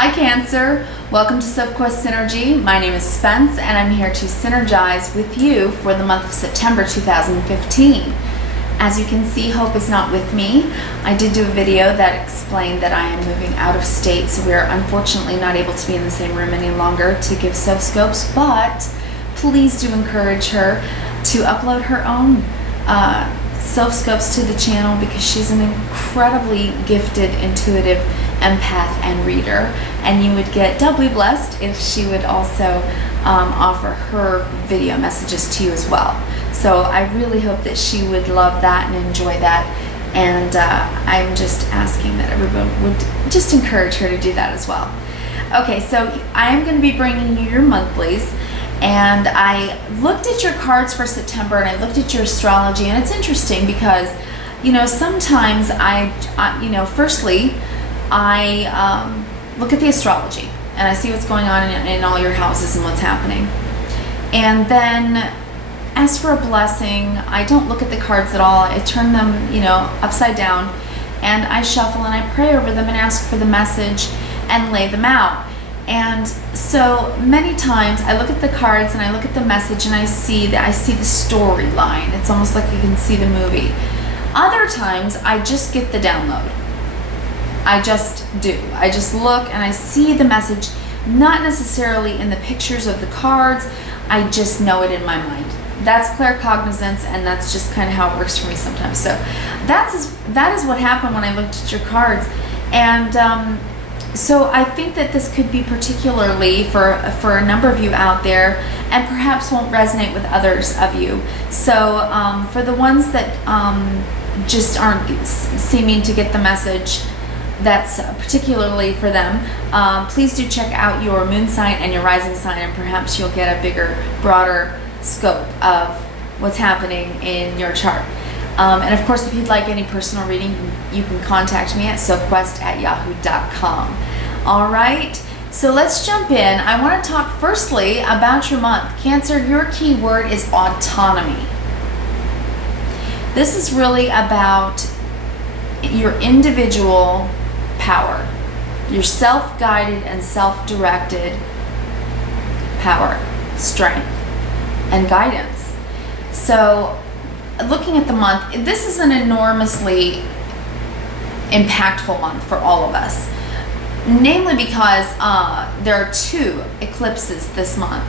Hi Cancer, welcome to Sophquest Synergy. My name is Spence and I'm here to synergize with you for the month of September 2015. As you can see, Hope is not with me. I did do a video that explained that I am moving out of state, so we're unfortunately not able to be in the same room any longer to give Sophscopes, but please do encourage her to upload her own Sophscopes to the channel because she's an incredibly gifted, intuitive empath and reader, and you would get doubly blessed if she would also offer her video messages to you as well. So I really hope that she would love that and enjoy that, and I'm just asking that everyone would just encourage her to do that as well. Okay, so I am going to be bringing you your monthlies, and I looked at your cards for September and I looked at your astrology, and it's interesting because, you know, sometimes firstly, I look at the astrology and I see what's going on in all your houses and what's happening. And then as for a blessing, I don't look at the cards at all. I turn them, you know, upside down, and I shuffle and I pray over them and ask for the message and lay them out. And so many times I look at the cards and I look at the message and I see the storyline. It's almost like you can see the movie. Other times I just get the download. I just do. I just look and I see the message, not necessarily in the pictures of the cards. I just know it in my mind. That's claircognizance, and that's just kind of how it works for me sometimes. So that is what happened when I looked at your cards. And so I think that this could be particularly for a number of you out there, and perhaps won't resonate with others of you. So for the ones that just aren't seeming to get the message, that's particularly for them, please do check out your moon sign and your rising sign, and perhaps you'll get a bigger, broader scope of what's happening in your chart. And of course, if you'd like any personal reading, you can contact me at sophquest@yahoo.com. All right, so let's jump in. I want to talk firstly about your month. Cancer, your key word is autonomy. This is really about your individual power, your self-guided and self-directed power, strength, and guidance. So looking at the month, this is an enormously impactful month for all of us, namely because there are 2 eclipses this month.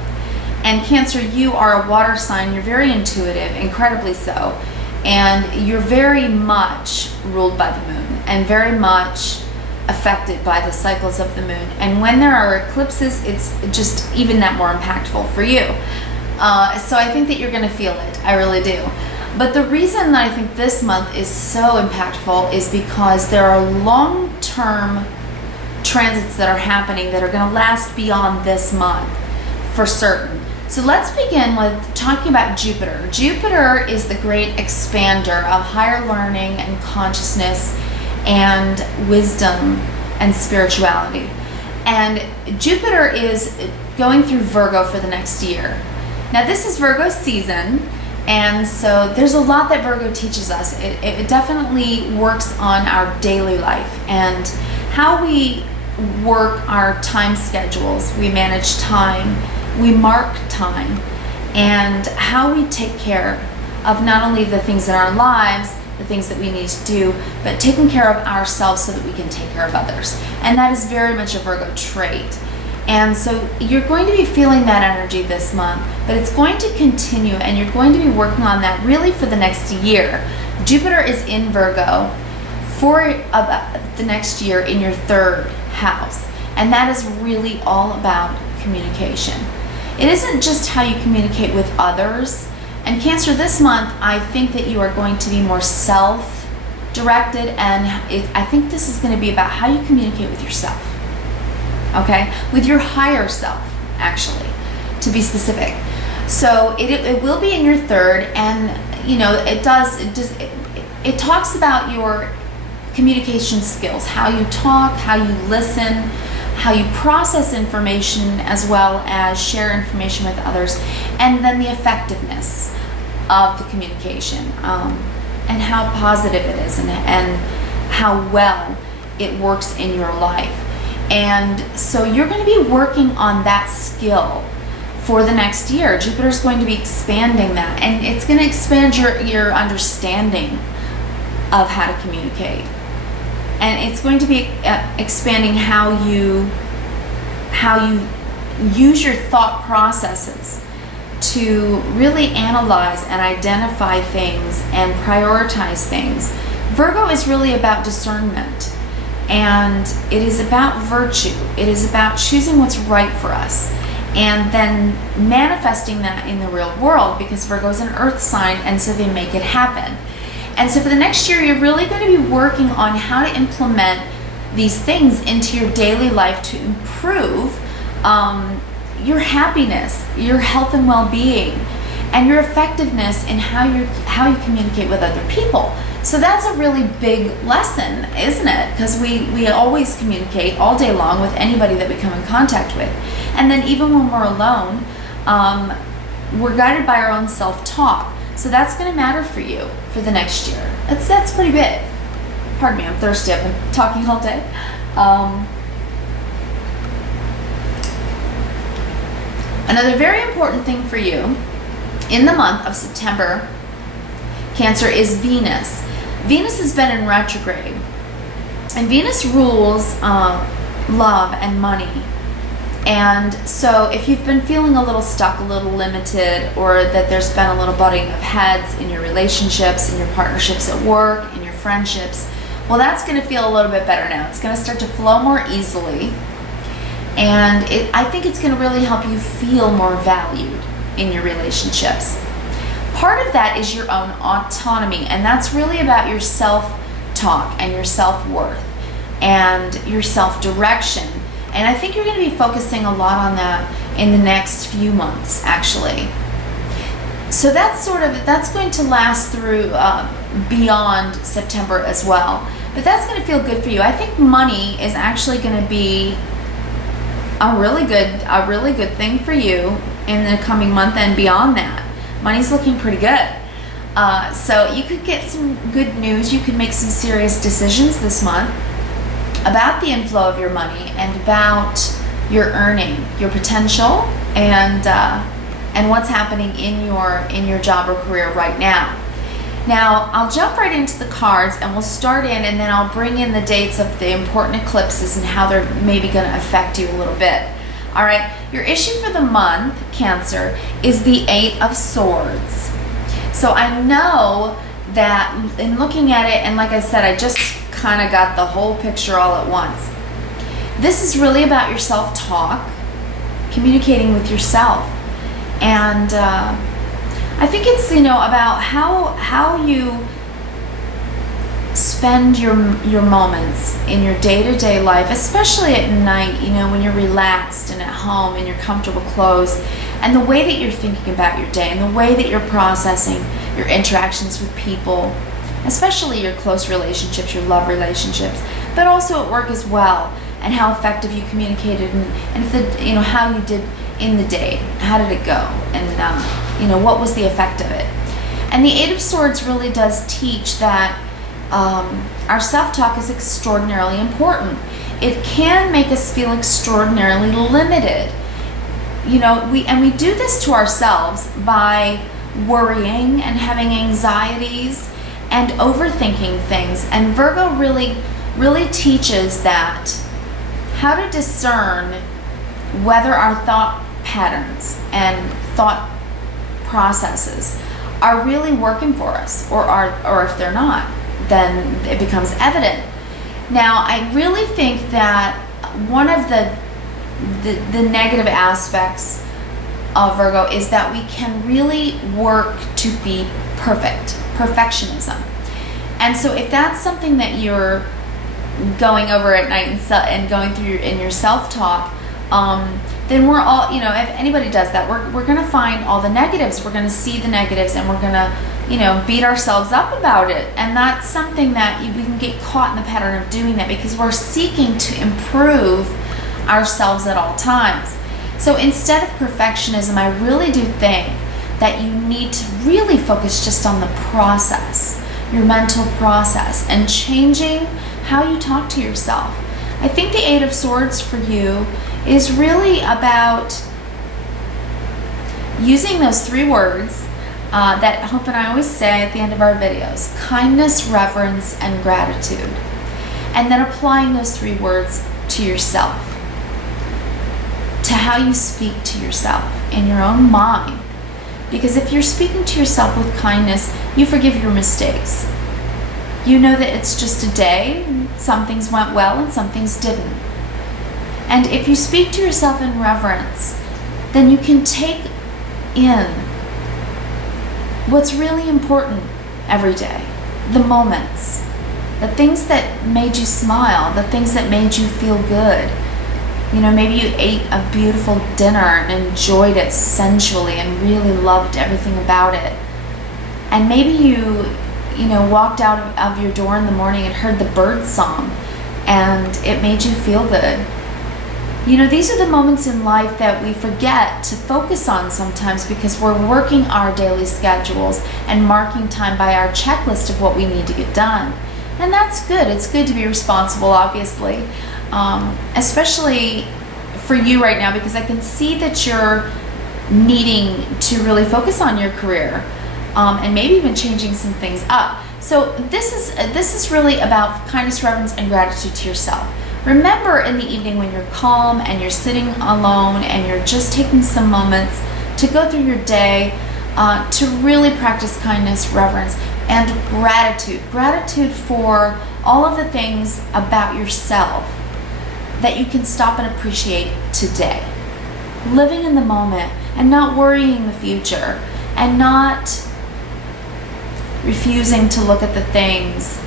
And Cancer, you are a water sign. You're very intuitive, incredibly so, and you're very much ruled by the moon and very much affected by the cycles of the moon. And when there are eclipses, it's just even that more impactful for you. So I think that you're going to feel it. I really do. But the reason that I think this month is so impactful is because there are long-term transits that are happening that are going to last beyond this month for certain. So let's begin with talking about Jupiter. Jupiter is the great expander of higher learning and consciousness and wisdom and spirituality. And Jupiter is going through Virgo for the next year. Now this is Virgo season, and so there's a lot that Virgo teaches us. It definitely works on our daily life and how we work our time schedules. We manage time, we mark time, and how we take care of not only the things in our lives, the things that we need to do, but taking care of ourselves so that we can take care of others. And that is very much a Virgo trait. And so you're going to be feeling that energy this month, but it's going to continue, and you're going to be working on that really for the next year. Jupiter is in Virgo for the next year in your 3rd house, and that is really all about communication. It isn't just how you communicate with others. And Cancer, this month, I think that you are going to be more self-directed, and I think this is going to be about how you communicate with yourself. Okay, with your higher self, actually, to be specific. So it will be in your 3rd, and you know it talks about your communication skills, how you talk, how you listen, how you process information, as well as share information with others, and then the effectiveness of the communication, and how positive it is, and how well it works in your life. And so you're going to be working on that skill for the next year. Jupiter's going to be expanding that, and it's going to expand your understanding of how to communicate. And it's going to be expanding how you use your thought processes to really analyze and identify things and prioritize things. Virgo is really about discernment, and it is about virtue. It is about choosing what's right for us and then manifesting that in the real world, because Virgo is an earth sign, and so they make it happen. And so for the next year, you're really going to be working on how to implement these things into your daily life to improve your happiness, your health and well-being, and your effectiveness in how you communicate with other people. So that's a really big lesson, isn't it? Because we always communicate all day long with anybody that we come in contact with. And then even when we're alone, we're guided by our own self-talk. So that's going to matter for you for the next year. That's pretty big. Pardon me, I'm thirsty. I've been talking all day. Another very important thing for you in the month of September, Cancer, is Venus. Venus has been in retrograde, and Venus rules love and money. And so if you've been feeling a little stuck, a little limited, or that there's been a little butting of heads in your relationships, in your partnerships at work, in your friendships, well, that's going to feel a little bit better now. It's going to start to flow more easily. And I think it's going to really help you feel more valued in your relationships. Part of that is your own autonomy, and that's really about your self-talk and your self-worth and your self-direction. And I think you're going to be focusing a lot on that in the next few months, actually. So that's going to last through beyond September as well. But that's going to feel good for you. I think money is actually going to be a really good thing for you in the coming month and beyond that. Money's looking pretty good. So you could get some good news. You could make some serious decisions this month about the inflow of your money and about your earning, your potential, and what's happening in your job or career right now. Now, I'll jump right into the cards, and we'll start in, and then I'll bring in the dates of the important eclipses and how they're maybe going to affect you a little bit. All right, your issue for the month, Cancer, is the Eight of Swords. So I know that in looking at it, and like I said, I just kind of got the whole picture all at once. This is really about your self-talk, communicating with yourself, and I think it's about how you spend your moments in your day-to-day life, especially at night, when you're relaxed and at home in your comfortable clothes, and the way that you're thinking about your day and the way that you're processing your interactions with people, especially your close relationships, your love relationships, but also at work as well, and how effective you communicated and if how you did in the day, how did it go, and what was the effect of it. And the Eight of Swords really does teach that our self-talk is extraordinarily important. It can make us feel extraordinarily limited. We do this to ourselves by worrying and having anxieties and overthinking things. And Virgo really teaches that, how to discern whether our thought patterns and thought processes are really working for us, or if they're not, then it becomes evident. Now, I really think that one of the negative aspects of Virgo is that we can really work to be perfect, perfectionism. And so if that's something that you're going over at night and going through in your self-talk, then we're all, if anybody does that, we're going to find all the negatives. We're going to see the negatives, and we're going to, beat ourselves up about it. And that's something that we can get caught in the pattern of doing that, because we're seeking to improve ourselves at all times. So instead of perfectionism, I really do think that you need to really focus just on the process, your mental process, and changing how you talk to yourself. I think the Eight of Swords for you is really about using those 3 words that Hope and I always say at the end of our videos: kindness, reverence, and gratitude. And then applying those 3 words to yourself, to how you speak to yourself in your own mind. Because if you're speaking to yourself with kindness, you forgive your mistakes. You know that it's just a day, some things went well and some things didn't. And if you speak to yourself in reverence, then you can take in what's really important every day, the moments, the things that made you smile, the things that made you feel good. You know, maybe you ate a beautiful dinner and enjoyed it sensually and really loved everything about it. And maybe you walked out of your door in the morning and heard the bird song and it made you feel good. You know, these are the moments in life that we forget to focus on sometimes because we're working our daily schedules and marking time by our checklist of what we need to get done. And that's good. It's good to be responsible, obviously. Especially for you right now, because I can see that you're needing to really focus on your career, and maybe even changing some things up. So this is really about kindness, reverence, and gratitude to yourself. Remember in the evening when you're calm and you're sitting alone and you're just taking some moments to go through your day, to really practice kindness, reverence, and gratitude. Gratitude for all of the things about yourself that you can stop and appreciate today. Living in the moment and not worrying the future and not refusing to look at the things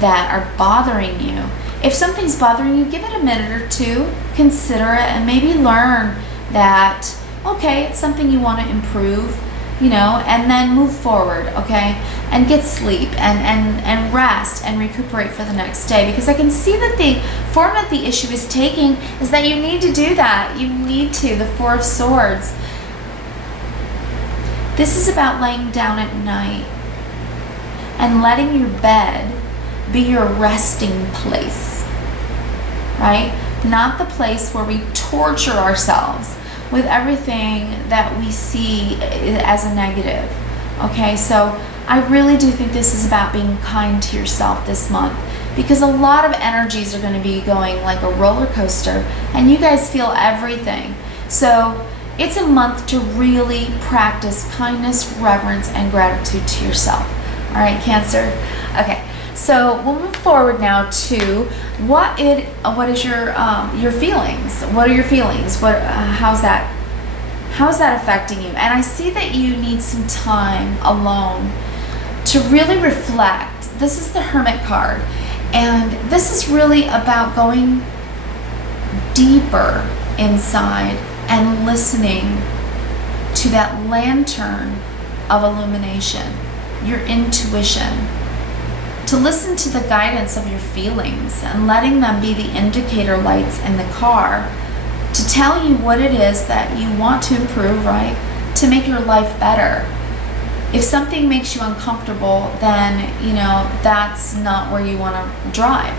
that are bothering you. If something's bothering you, give it a minute or 2, consider it, and maybe learn that, okay, it's something you want to improve, and then move forward, okay? And get sleep and rest and recuperate for the next day. Because I can see that the format the issue is taking is that you need to do that. You need to, the 4 of Swords. This is about laying down at night and letting your bed be your resting place, right? Not the place where we torture ourselves with everything that we see as a negative. Okay, so I really do think this is about being kind to yourself this month, because a lot of energies are going to be going like a roller coaster and you guys feel everything. So it's a month to really practice kindness, reverence, and gratitude to yourself. All right, Cancer? Okay, so we'll move forward now to what is your feelings? What are your feelings? How's that affecting you? And I see that you need some time alone to really reflect. This is the Hermit card, and this is really about going deeper inside and listening to that lantern of illumination, your intuition, to listen to the guidance of your feelings and letting them be the indicator lights in the car to tell you what it is that you want to improve, right? To make your life better. If something makes you uncomfortable, then, that's not where you want to drive.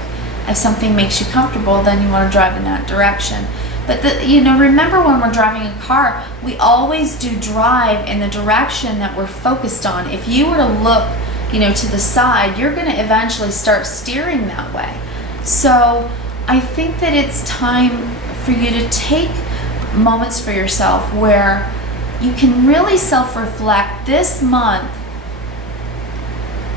If something makes you comfortable, then you want to drive in that direction. But remember, when we're driving a car, we always do drive in the direction that we're focused on. If you were to look, to the side, you're going to eventually start steering that way. So I think that it's time for you to take moments for yourself where you can really self-reflect this month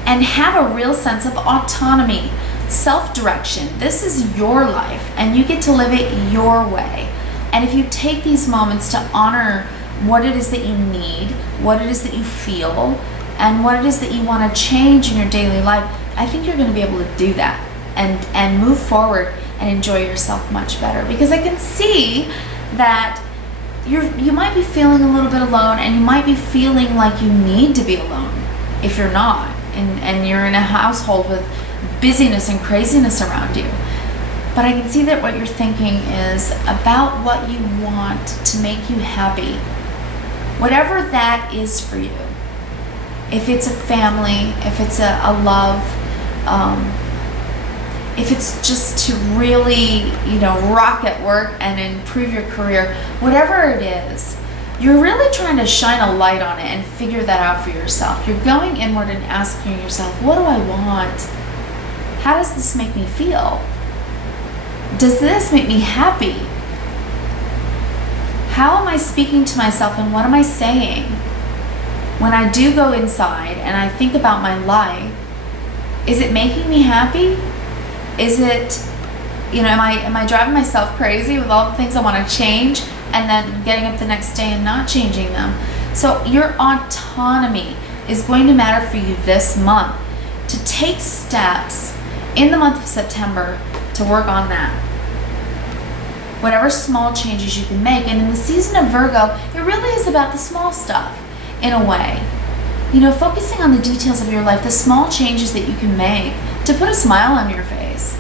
and have a real sense of autonomy, self-direction. This is your life and you get to live it your way. And if you take these moments to honor what it is that you need, what it is that you feel, and what it is that you want to change in your daily life, I think you're going to be able to do that and move forward and enjoy yourself much better. Because I can see that you might be feeling a little bit alone, and you might be feeling like you need to be alone if you're not, and you're in a household with busyness and craziness around you. But I can see that what you're thinking is about what you want to make you happy, whatever that is for you. If it's a family, if it's a love, if it's just to really, rock at work and improve your career, whatever it is, you're really trying to shine a light on it and figure that out for yourself. You're going inward and asking yourself, what do I want? How does this make me feel? Does this make me happy? How am I speaking to myself and what am I saying? When I do go inside and I think about my life, is it making me happy? Is it, am I driving myself crazy with all the things I want to change and then getting up the next day and not changing them? So your autonomy is going to matter for you this month, to take steps in the month of September to work on that. Whatever small changes you can make. And in the season of Virgo, it really is about the small stuff in a way. Focusing on the details of your life, the small changes that you can make to put a smile on your face.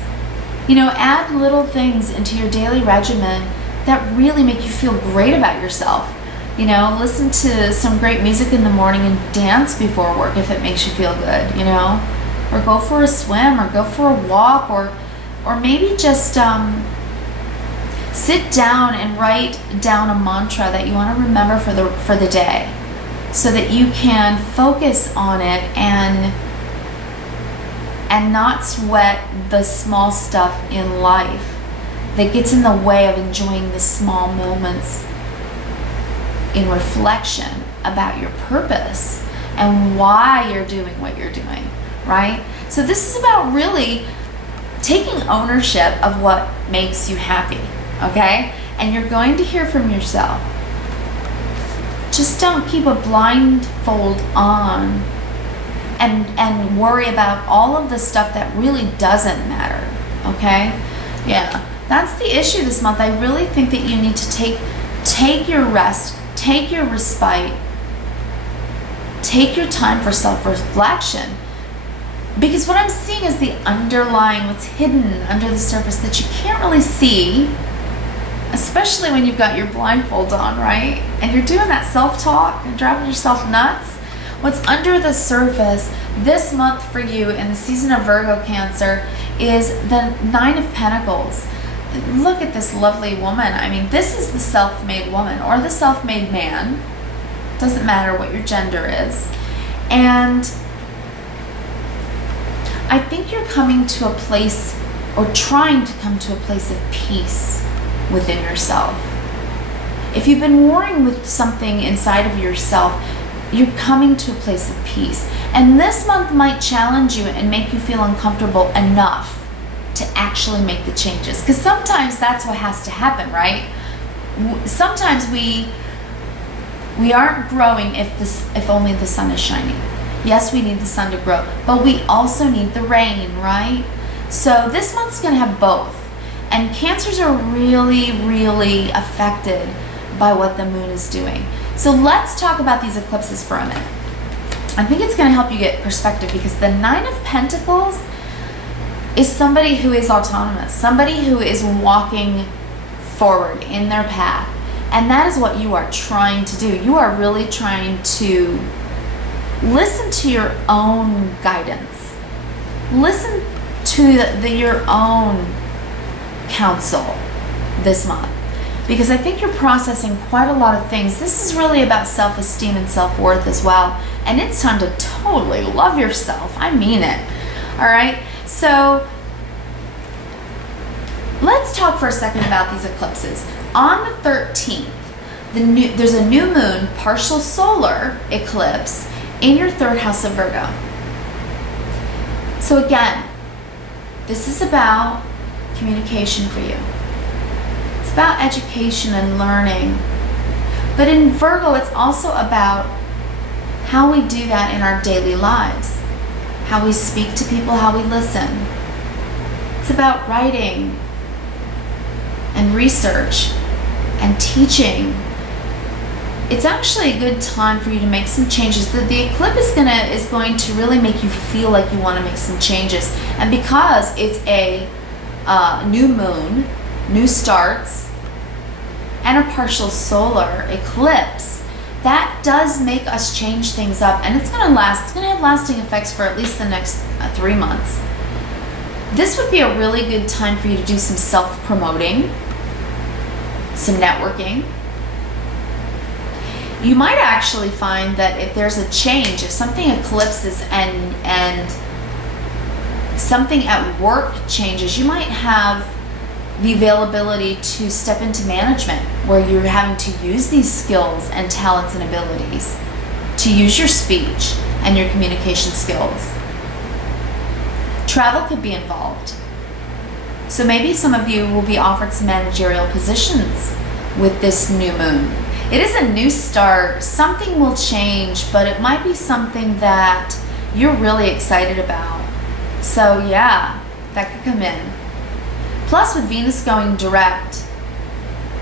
Add little things into your daily regimen that really make you feel great about yourself. Listen to some great music in the morning and dance before work if it makes you feel good, or go for a swim or go for a walk, or maybe just sit down and write down a mantra that you want to remember for the day, so that you can focus on it and not sweat the small stuff in life that gets in the way of enjoying the small moments in reflection about your purpose and why you're doing what you're doing, right? So this is about really taking ownership of what makes you happy, okay? And you're going to hear from yourself. Just don't keep a blindfold on and worry about all of the stuff that really doesn't matter, okay? Yeah, that's the issue this month. I really think that you need to take your rest, take your respite, take your time for self-reflection. Because what I'm seeing is the underlying, what's hidden under the surface that you can't really see, especially when you've got your blindfold on, right? And you're doing that self-talk and driving yourself nuts. What's under the surface this month for you in the season of Virgo Cancer is the 9 of Pentacles. Look at this lovely woman. I mean, this is the self-made woman or the self-made man. Doesn't matter what your gender is. And I think you're coming to a place, or trying to come to a place of peace within yourself. If you've been warring with something inside of yourself, you're coming to a place of peace. And this month might challenge you and make you feel uncomfortable enough to actually make the changes. Because sometimes that's what has to happen, right? Sometimes we aren't growing if only the sun is shining. Yes, we need the sun to grow, but we also need the rain, right? So this month's going to have both. And Cancers are really, really affected by what the moon is doing. So let's talk about these eclipses for a minute. I think it's going to help you get perspective, because the 9 of Pentacles is somebody who is autonomous, somebody who is walking forward in their path. And that is what you are trying to do. You are really trying to listen to your own guidance. Listen to your own counsel this month. Because I think you're processing quite a lot of things. This is really about self-esteem and self-worth as well. And it's time to totally love yourself. I mean it. All right? So let's talk for a second about these eclipses. On the 13th, there's a new moon, partial solar eclipse in your 3rd house of Virgo. So again, this is about communication for you. It's about education and learning. But in Virgo, it's also about how we do that in our daily lives. How we speak to people, how we listen. It's about writing and research and teaching. It's actually a good time for you to make some changes. The eclipse is going to really make you feel like you want to make some changes. And because it's a new moon, new starts, and a partial solar eclipse, that does make us change things up. And it's going to have lasting effects for at least the next 3 months. This would be a really good time for you to do some self-promoting, some networking. You might actually find that if there's a change, if something eclipses and something at work changes, you might have the availability to step into management where you're having to use these skills and talents and abilities to use your speech and your communication skills. Travel could be involved. So maybe some of you will be offered some managerial positions with this new moon. It is a new start. Something will change, but it might be something that you're really excited about. So yeah, that could come in. Plus with Venus going direct,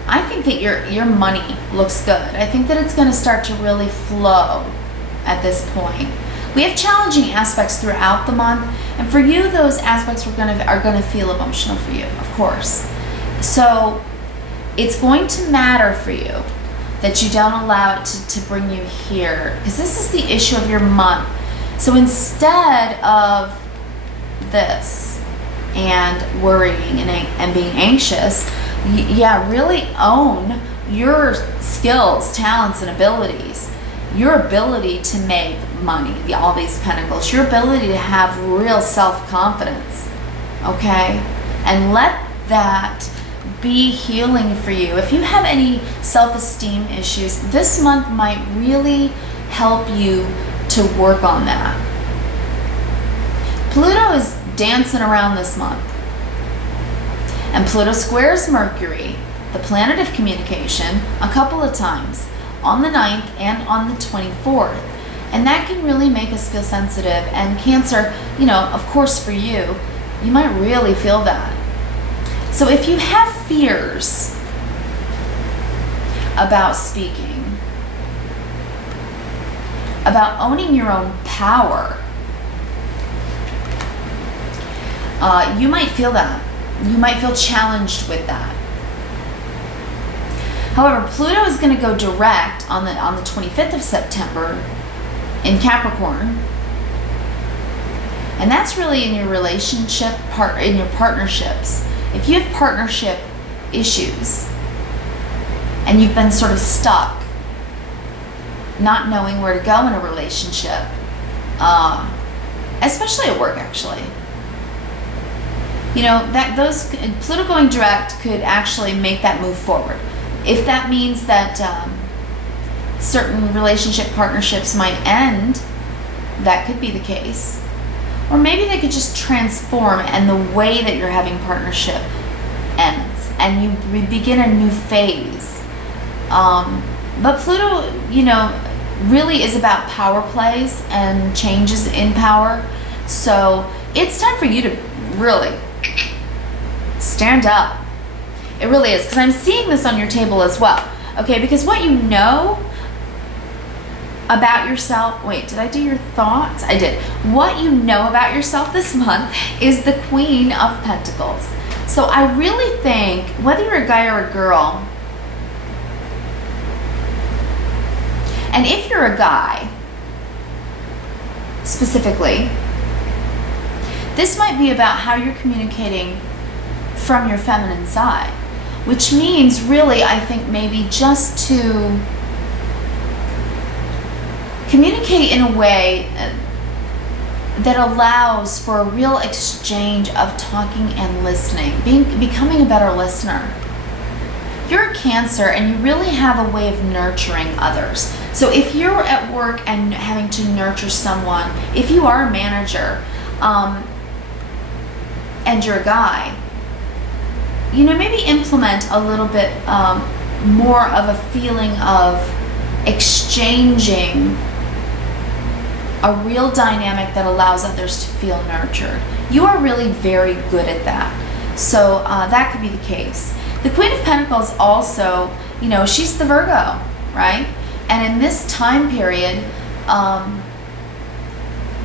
I think that your money looks good. I think that it's going to start to really flow at this point. We have challenging aspects throughout the month, and for you, those aspects are going to feel emotional for you, of course. So it's going to matter for you that you don't allow it to bring you here, because this is the issue of your month. So instead of this and worrying and being anxious, yeah, really own your skills, talents, and abilities. Your ability to make money, all these pentacles, your ability to have real self-confidence, okay? And let that be healing for you. If you have any self-esteem issues, this month might really help you to work on that. Pluto is dancing around this month. And Pluto squares Mercury, the planet of communication, a couple of times, on the 9th and on the 24th. And that can really make us feel sensitive. And Cancer, you know, of course for you, you might really feel that. So if you have fears about speaking, about owning your own power, you might feel that. You might feel challenged with that. However, Pluto is going to go direct on the 25th of September in Capricorn. And that's really in your relationship, in your partnerships. If you have partnership issues and you've been sort of stuck, not knowing where to go in a relationship, especially at work actually, you know, that those Pluto going direct could actually make that move forward. If that means that certain relationship partnerships might end, that could be the case. Or maybe they could just transform and the way that you're having partnership ends and you begin a new phase. But Pluto, you know, really is about power plays and changes in power. So it's time for you to really stand up. It really is, because I'm seeing this on your table as well. Okay, because what you know about yourself, wait, did I do your thoughts? I did. What you know about yourself this month is the Queen of Pentacles. So I really think, whether you're a guy or a girl, and if you're a guy, specifically, this might be about how you're communicating from your feminine side, which means really, I think maybe just to communicate in a way that allows for a real exchange of talking and listening, becoming a better listener. You're a Cancer and you really have a way of nurturing others. So if you're at work and having to nurture someone, if you are a manager and you're a guy, you know, maybe implement a little bit more of a feeling of exchanging a real dynamic that allows others to feel nurtured. You are really very good at that. So that could be the case. The Queen of Pentacles also, you know, she's the Virgo, right? And in this time period,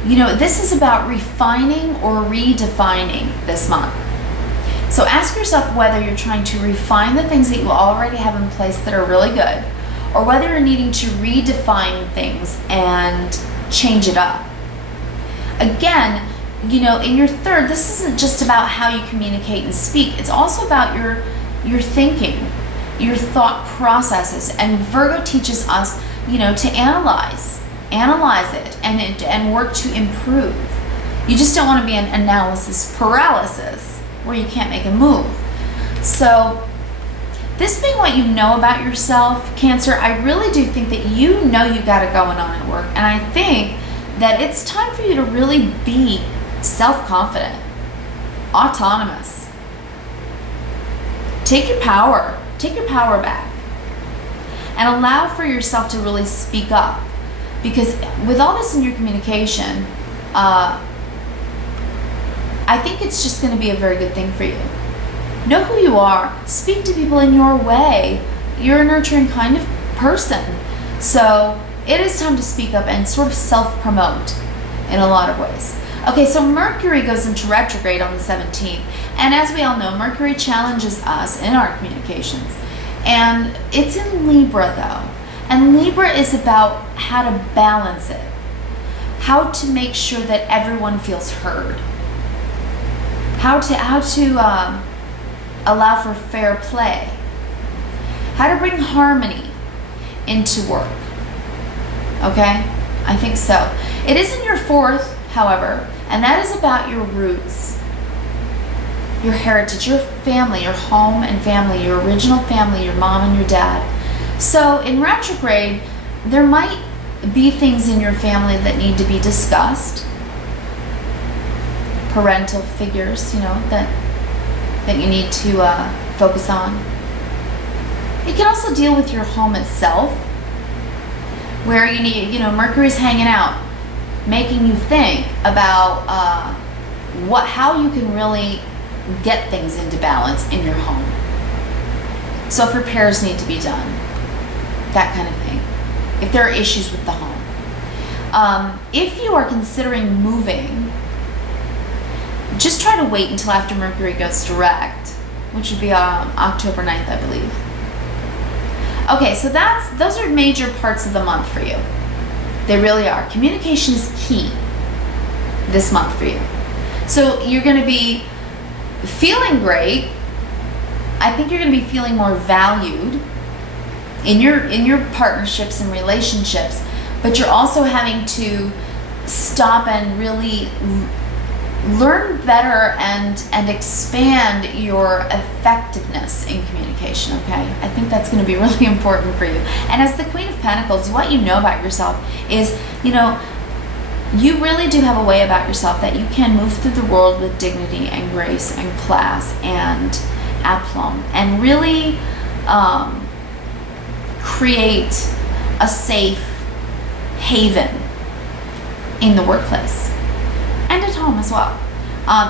you know, this is about refining or redefining this month. So ask yourself whether you're trying to refine the things that you already have in place that are really good, or whether you're needing to redefine things and change it up. Again, you know, in your third, this isn't just about how you communicate and speak. It's also about your thinking, your thought processes. And Virgo teaches us, you know, to analyze it and work to improve. You just don't want to be an analysis paralysis where you can't make a move. So this being what you know about yourself, Cancer, I really do think that you know you got it going on at work. And I think that it's time for you to really be self-confident, autonomous. Take your power back, and allow for yourself to really speak up. Because with all this in your communication, I think it's just going to be a very good thing for you. Know who you are. Speak to people in your way. You're a nurturing kind of person. So it is time to speak up and sort of self-promote in a lot of ways. Okay, so Mercury goes into retrograde on the 17th. And as we all know, Mercury challenges us in our communications. And it's in Libra though. And Libra is about how to balance it. How to make sure that everyone feels heard. How to allow for fair play. How to bring harmony into work. Okay? I think so. It is in your fourth, however, and that is about your roots, your heritage, your family, your home and family, your original family, your mom and your dad. So in retrograde, there might be things in your family that need to be discussed. Parental figures, you know, that you need to focus on. It can also deal with your home itself, where you need, you know, Mercury's hanging out, making you think about how you can really get things into balance in your home. So if repairs need to be done, that kind of thing. If there are issues with the home. If you are considering moving, just try to wait until after Mercury goes direct, which would be October 9th, I believe. Okay, so those are major parts of the month for you. They really are. Communication is key this month for you. So you're going to be feeling great. I think you're going to be feeling more valued in your partnerships and relationships, but you're also having to stop and really learn better and expand your effectiveness in communication, okay? I think that's going to be really important for you. And as the Queen of Pentacles, what you know about yourself is, you know, you really do have a way about yourself that you can move through the world with dignity and grace and class and aplomb and really create a safe haven in the workplace and at home as well.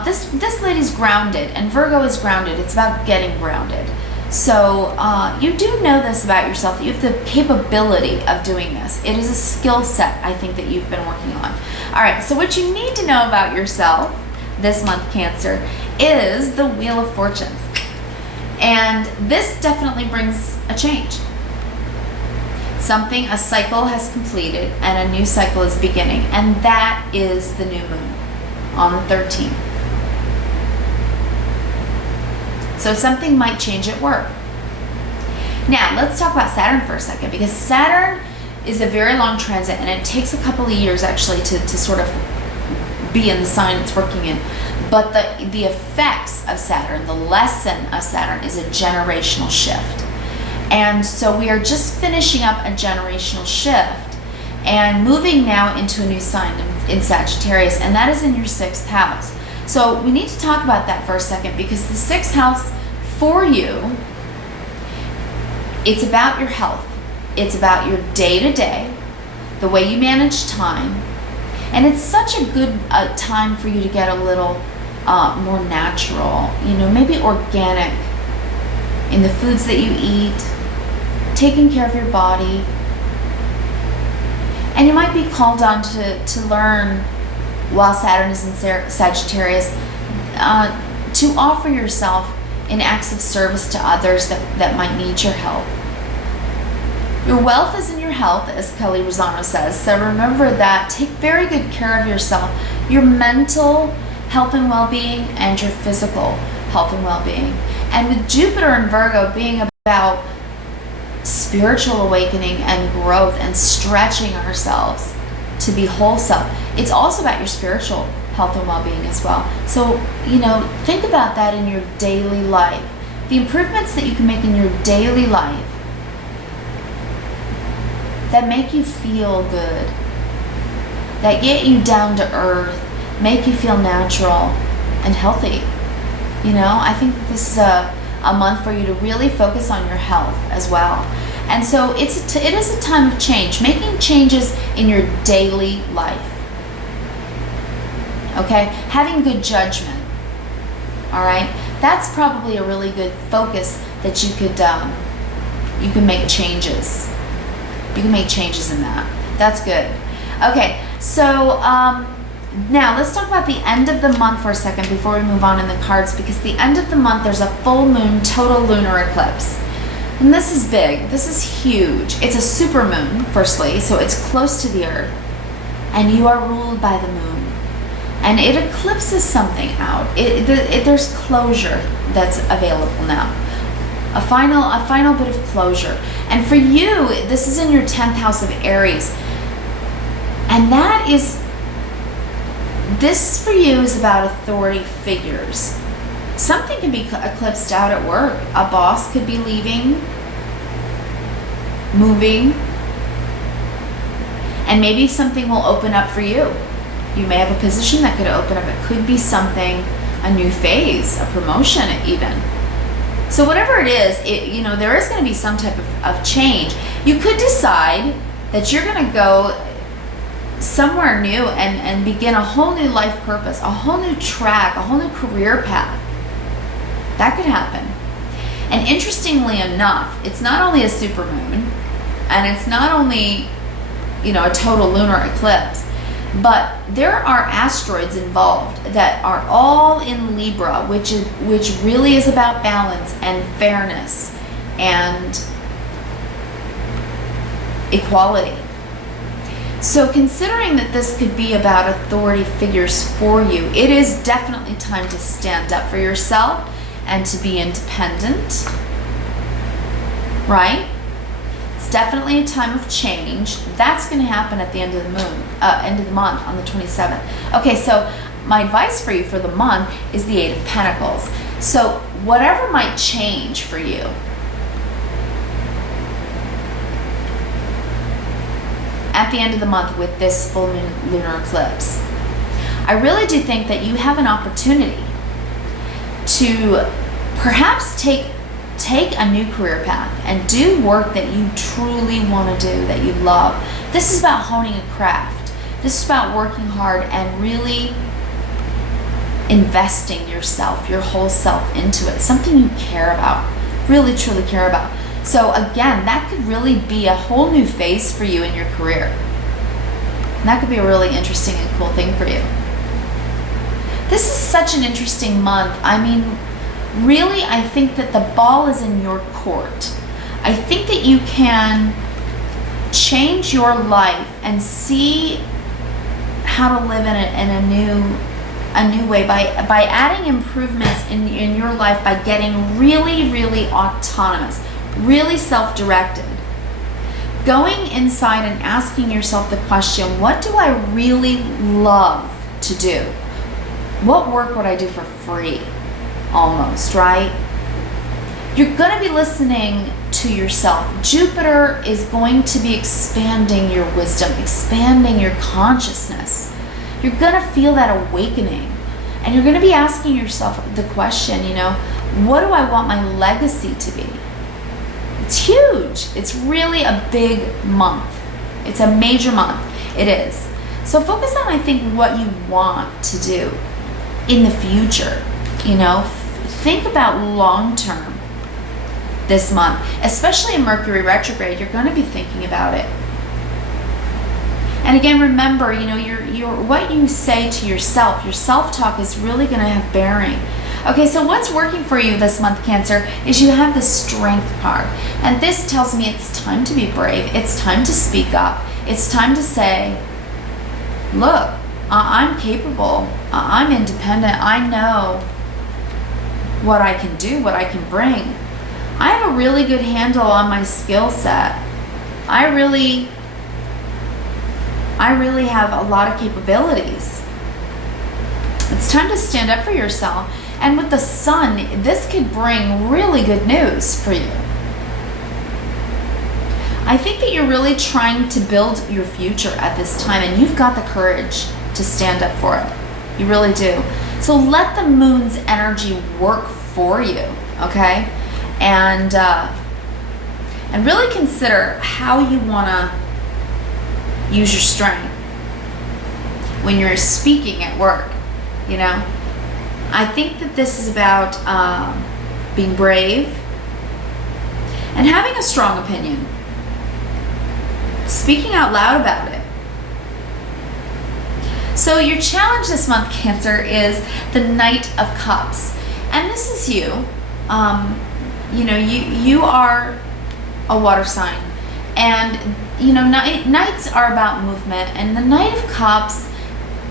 This lady's grounded, and Virgo is grounded. It's about getting grounded. So you do know this about yourself, that you have the capability of doing this. It is a skill set, I think, that you've been working on. All right, so what you need to know about yourself this month, Cancer, is the Wheel of Fortune. And this definitely brings a change. A cycle has completed and a new cycle is beginning, and that is the new moon on the 13th. So something might change at work. Now, let's talk about Saturn for a second, because Saturn is a very long transit, and it takes a couple of years actually to sort of be in the sign it's working in. But the effects of Saturn, the lesson of Saturn, is a generational shift. And so we are just finishing up a generational shift and moving now into a new sign in Sagittarius, and that is in your 6th house. So we need to talk about that for a second, because the 6th house for you, it's about your health. It's about your day-to-day, the way you manage time, and it's such a good time for you to get a little more natural, you know, maybe organic in the foods that you eat, taking care of your body. And you might be called on to learn, while Saturn is in Sagittarius, to offer yourself in acts of service to others that might need your help. Your wealth is in your health, as Kelly Rosano says, so remember that. Take very good care of yourself. Your mental health and well-being and your physical health and well-being. And with Jupiter and Virgo being about spiritual awakening and growth and stretching ourselves to be whole self, it's also about your spiritual health and well-being as well. So, think about that in your daily life. The improvements that you can make in your daily life that make you feel good, that get you down to earth, make you feel natural and healthy. I think that this is a month for you to really focus on your health as well. And so it is a time of change, making changes in your daily life. Okay? Having good judgment. All right? That's probably a really good focus that you can make changes. You can make changes in that. That's good. Okay, so now let's talk about the end of the month for a second before we move on in the cards, because the end of the month there's a full moon total lunar eclipse. And this is big. This is huge. It's a super moon, firstly, so it's close to the earth. And you are ruled by the moon. And it eclipses something out. There's closure that's available now. A final bit of closure. And for you, this is in your 10th house of Aries. And this for you is about authority figures. Something can be eclipsed out at work. A boss could be leaving, moving, and maybe something will open up for you. You may have a position that could open up. It could be something, a new phase, a promotion even. So whatever it is, there is going to be some type of change. You could decide that you're going to go somewhere new and begin a whole new life purpose, a whole new track, a whole new career path. That could happen. And interestingly enough, it's not only a supermoon, and it's not only, a total lunar eclipse, but there are asteroids involved that are all in Libra, which really is about balance and fairness and equality. So considering that this could be about authority figures for you, it is definitely time to stand up for yourself and to be independent, right? It's definitely a time of change. That's going to happen at the end of the month on the 27th. Okay, so my advice for you for the month is the 8 of Pentacles. So whatever might change for you, at the end of the month with this full moon lunar eclipse, I really do think that you have an opportunity to perhaps take a new career path and do work that you truly want to do, that you love. This is about honing a craft. This is about working hard and really investing yourself, your whole self into it, something you care about, really truly care about. So again, that could really be a whole new phase for you in your career. And that could be a really interesting and cool thing for you. This is such an interesting month. I mean, really, I think that the ball is in your court. I think that you can change your life and see how to live in a new way by adding improvements in your life, by getting really, really autonomous, really self-directed. Going inside and asking yourself the question, what do I really love to do? What work would I do for free? Almost, right? You're going to be listening to yourself. Jupiter is going to be expanding your wisdom, expanding your consciousness. You're going to feel that awakening. And you're going to be asking yourself the question, what do I want my legacy to be? It's huge. It's really a big month. It's a major month. It is. So focus on, I think, what you want to do in the future. Think about long term this month, especially in Mercury retrograde. You're going to be thinking about it. And again, remember, your what you say to yourself, your self-talk is really going to have bearing. Okay, so what's working for you this month, Cancer, is you have the Strength card. And this tells me it's time to be brave. It's time to speak up. It's time to say, look, I'm capable. I'm independent. I know what I can do, what I can bring. I have a really good handle on my skill set. I really have a lot of capabilities. It's time to stand up for yourself. And with the sun, this could bring really good news for you. I think that you're really trying to build your future at this time, and you've got the courage to stand up for it. You really do. So let the moon's energy work for you, okay? And really consider how you want to use your strength when you're speaking at work, you know? I think that this is about being brave and having a strong opinion. Speaking out loud about it. So your challenge this month, Cancer, is the Knight of Cups. And this is you. You know, you are a water sign. And, you know, knights are about movement. And the Knight of Cups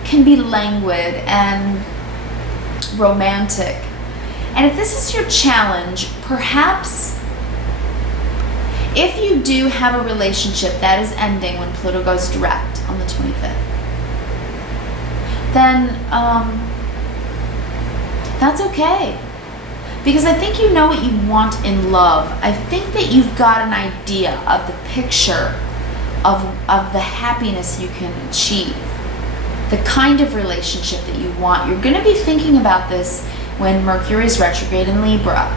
can be languid and romantic. And if this is your challenge, perhaps if you do have a relationship that is ending when Pluto goes direct on the 25th, then that's okay. Because I think you know what you want in love. I think that you've got an idea of the picture of the happiness you can achieve, the kind of relationship that you want. You're going to be thinking about this when Mercury is retrograde in Libra.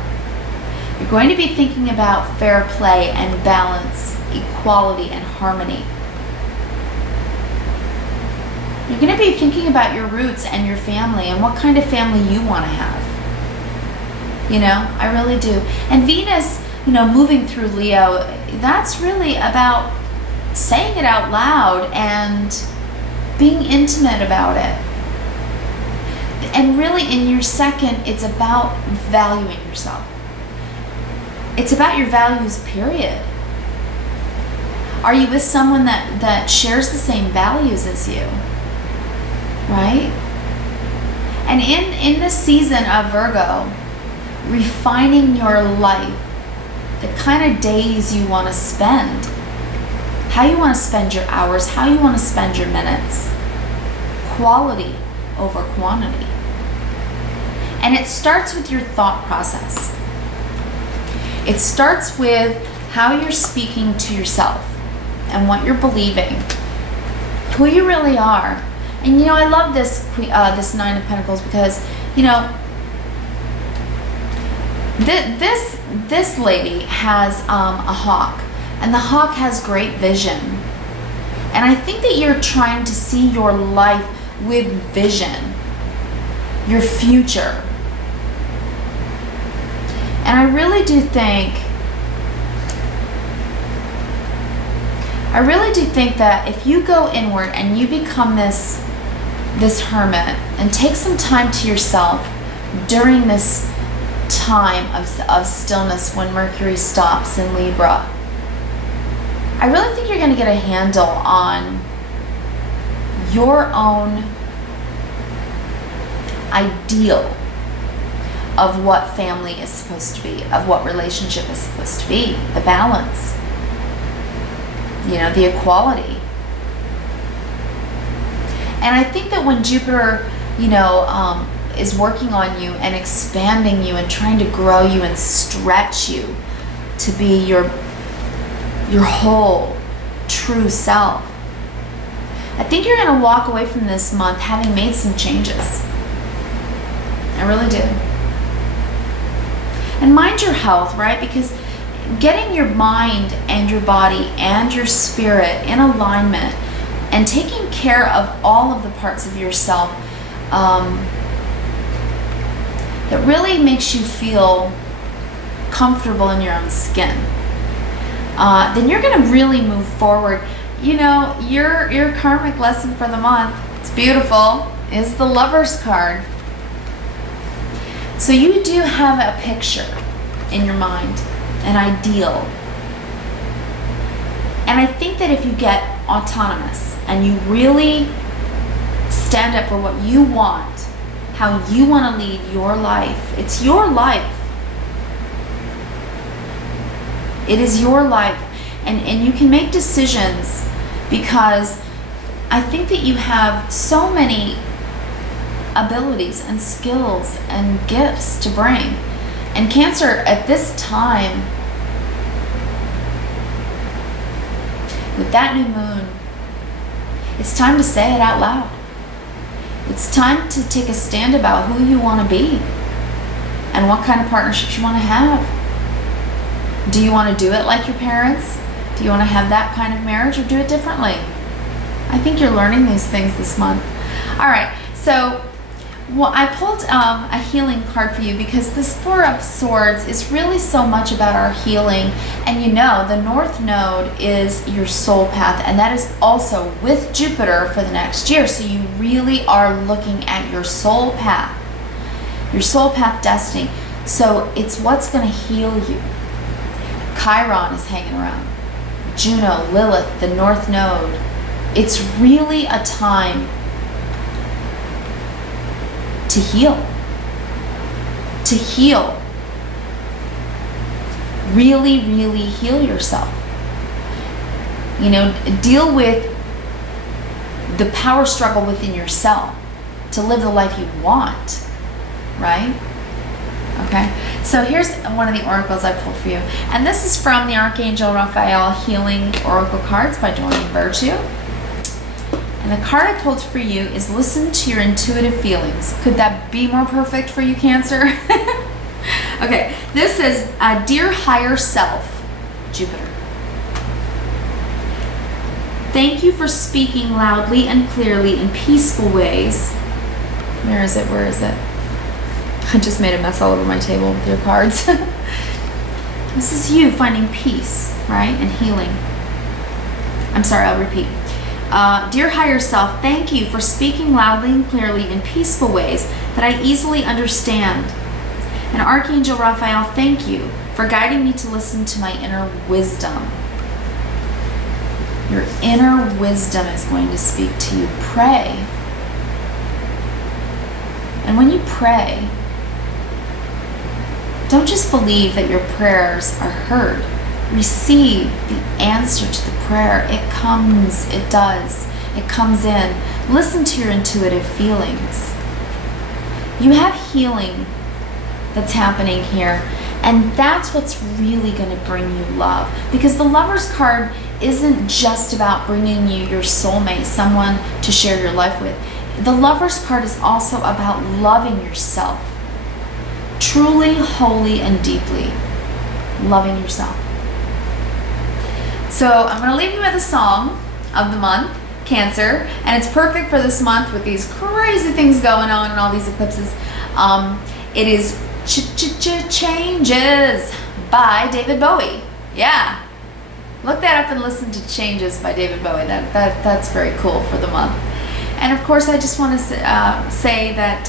You're going to be thinking about fair play and balance, equality and harmony. You're going to be thinking about your roots and your family and what kind of family you want to have. You know, I really do. And Venus, you know, moving through Leo, that's really about saying it out loud and being intimate about it. And really in your second, it's about valuing yourself. It's about your values, period. Are you with someone that shares the same values as you? Right? And in this season of Virgo, refining your life, the kind of days you want to spend, how you want to spend your hours, how you want to spend your minutes, quality over quantity. And it starts with your thought process. It starts with how you're speaking to yourself and what you're believing, who you really are. And you know, I love this Nine of Pentacles because, you know, this lady has a hawk, and the hawk has great vision. And I think that you're trying to see your life with vision, your future. And I really do think that if you go inward and you become this hermit and take some time to yourself during this time of stillness when Mercury stops in Libra, I really think you're going to get a handle on your own ideal of what family is supposed to be, of what relationship is supposed to be, the balance, you know, the equality. And I think that when Jupiter, you know, is working on you and expanding you and trying to grow you and stretch you to be your whole true self, I think you're going to walk away from this month having made some changes. I really do. And mind your health, right? Because getting your mind and your body and your spirit in alignment and taking care of all of the parts of yourself that really makes you feel comfortable in your own skin, then you're going to really move forward. You know, your karmic lesson for the month, it's beautiful, is the Lover's card. So you do have a picture in your mind, an ideal. And I think that if you get autonomous and you really stand up for what you want, how you want to lead your life. It's your life. It is your life. And you can make decisions, because I think that you have so many abilities and skills and gifts to bring. And Cancer, at this time, with that new moon, it's time to say it out loud. It's time to take a stand about who you want to be and what kind of partnerships you want to have. Do you want to do it like your parents? Do you want to have that kind of marriage, or do it differently? I think you're learning these things this month. All right, so I pulled a healing card for you, because this Four of Swords is really so much about our healing. And you know, the North Node is your soul path, and that is also with Jupiter for the next year. So you really are looking at your soul path destiny. So it's what's going to heal you. Chiron is hanging around. Juno, Lilith, the North Node. It's really a time to heal. To heal. Really, really heal yourself. You know, deal with the power struggle within yourself to live the life you want, right? Okay, so here's one of the oracles I pulled for you. And this is from the Archangel Raphael Healing Oracle Cards by Doreen Virtue. And the card I pulled for you is listen to your intuitive feelings. Could that be more perfect for you, Cancer? Okay, this says, Dear Higher Self, Jupiter. Thank you for speaking loudly and clearly in peaceful ways. Where is it? Where is it? I just made a mess all over my table with your cards. This is you finding peace, right? And healing. I'm sorry, I'll repeat. Dear Higher Self, thank you for speaking loudly and clearly in peaceful ways that I easily understand. And Archangel Raphael, thank you for guiding me to listen to my inner wisdom. Your inner wisdom is going to speak to you. Pray. And when you pray, don't just believe that your prayers are heard. Receive the answer to the prayer. It comes, it does, it comes in. Listen to your intuitive feelings. You have healing that's happening here, and that's what's really going to bring you love. Because the Lover's card isn't just about bringing you your soulmate, someone to share your life with. The Lover's card is also about loving yourself. Truly, wholly, and deeply loving yourself. So I'm going to leave you with a song of the month, Cancer, and it's perfect for this month with these crazy things going on and all these eclipses. It is Changes by David Bowie. Yeah. Look that up and listen to Changes by David Bowie. That's very cool for the month. And of course, I just want to say that,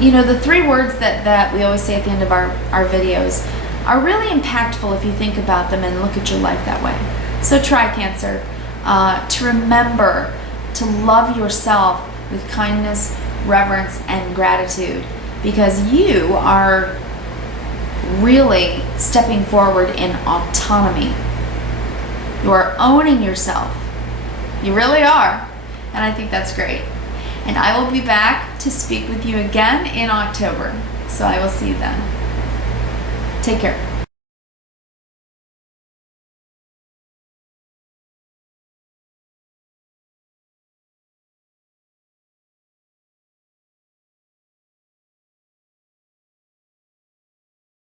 you know, the three words that we always say at the end of our videos are really impactful if you think about them and look at your life that way. So try, Cancer, to remember to love yourself with kindness, reverence, and gratitude, because you are really stepping forward in autonomy. You are owning yourself. You really are. And I think that's great. And I will be back to speak with you again in October. So I will see you then. Take care.